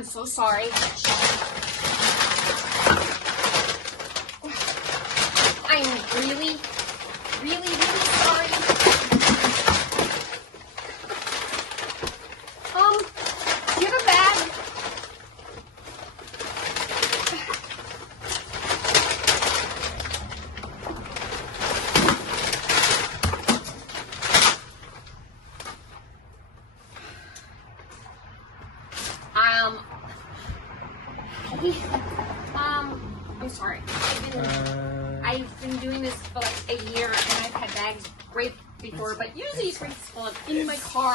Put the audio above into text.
I'm so sorry. I'm really, really, really sorry. Do you have a bag? I'm sorry. I've been doing this for like a year, and I've had bags right before, but usually it's right in my car.